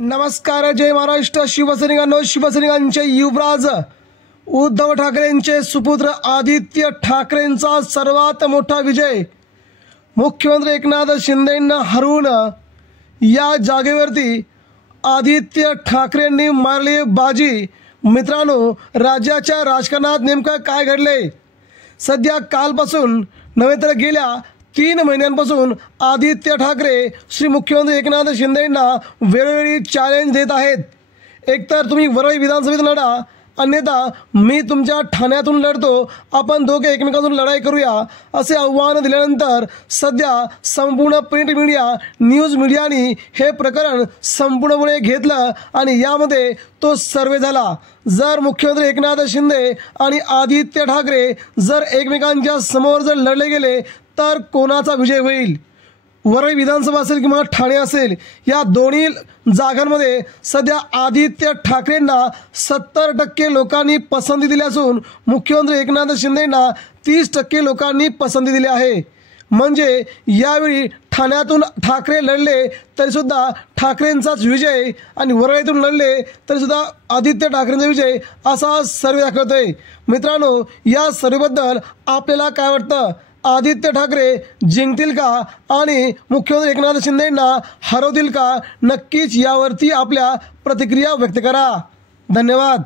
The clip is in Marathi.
नमस्कार, जय महाराष्ट्र. शिवसैनिकांनो, शिवसैनिकांचे युवराज उद्धव ठाकरेंचे सुपुत्र आदित्य ठाकरेंचा सर्वात मोठा विजय. मुख्यमंत्री एकनाथ शिंदेंना हरवून या जागेवरती आदित्य ठाकरेंनी मारली बाजी. मित्रांनो, राज्याच्या राजकारणात नेमकं काय घडले? सध्या कालपासून नव्हे तर गेल्या 3 महिन्यांपासून आदित्य ठाकरे श्री मुख्यमंत्री एकनाथ शिंदेंना वेळोवेळी चॅलेंज देत आहेत. एकतर तुम्ही वरळी विधानसभेत लढा, अन्यथा मी तुमच्या ठाण्यातून लढतो, आपण दोघे एकमेकांतून लढाई करूया, असे आव्हान दिल्यानंतर सध्या संपूर्ण प्रिंट मीडिया, न्यूज मीडियानी हे प्रकरण संपूर्णपणे घेतलं आणि यामध्ये तो सर्वे झाला. जर मुख्यमंत्री एकनाथ शिंदे आणि आदित्य ठाकरे जर एकमेकांच्या समोर जर लढले गेले तर कोणाचा विजय होईल? वरळी विधानसभा असेल किंवा ठाणे असेल, या दोन्ही जागांमध्ये सध्या आदित्य ठाकरेंना 70% लोकांनी पसंती दिली असून मुख्यमंत्री एकनाथ शिंदेंना 30% लोकांनी पसंती दिली आहे. म्हणजे यावेळी ठाण्यातून ठाकरे लढले तरीसुद्धा ठाकरेंचाच विजय आणि वरळीतून लढले तरीसुद्धा आदित्य ठाकरेंचा विजय, असा सर्वे दाखवतोय. मित्रांनो, या सर्वेबद्दल आपल्याला काय वाटतं? आदित्य ठाकरे जिंकतील का आणि मुख्यमंत्री एकनाथ शिंदेंना हरवतील का? नक्कीच यावरती आपल्या प्रतिक्रिया व्यक्त करा. धन्यवाद.